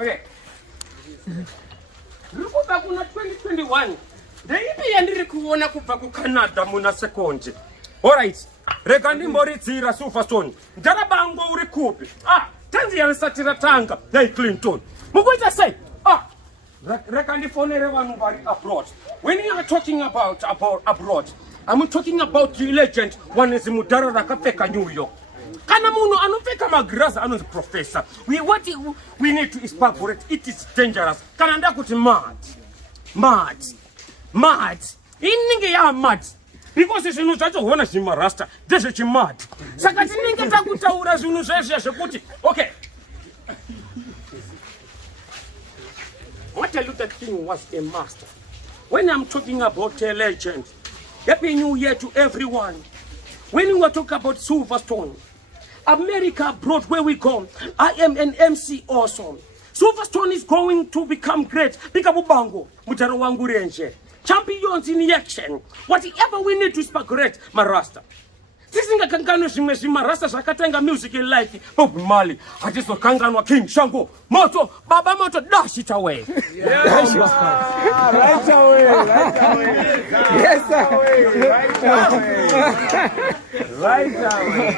Okay. Rikuba kuna 2021. Ndeipi yandiri kuona kubva kuCanada muna sekonje. All right. Rega ndimboridzira Silverstone. Ndarabango uri kupi? Tanzi yanisatira tanga. Hey Clinton. Mukuita sei? Rega ndifonere vanhu vari abroad. When you are talking about abroad, I'm talking about the legend one is mudhara rakapfeka New York. Kana munhu anopfeka Magirazi anonzi Proffessor. What we need to Expagorate. It is dangerous. Kana ndakuti mad. Inenge ya mad. Because zvinhu zvacho hona zvimarasta ndezvechimad. Saka tinenge takutaura zvinhu zveshe zvekuti okay. Martin Luther King was a master. When I'm talking about a legend, Happy New Year to everyone. When we were talking about Silverstone, America abroad where we go, I am an MC also. Silverstone is going to become great. Bikabubango, mutaro Mangurenje. Champions in action. Whatever we need to Expagorate, Marasta. Tisinga kangano zvimwe zvimarasta zvakatenga music in life. Bob Marley, hatizo kanganwa King Shango. Moto, Baba Moto, dash it away. Dash it right away. Yes, sir. Right away.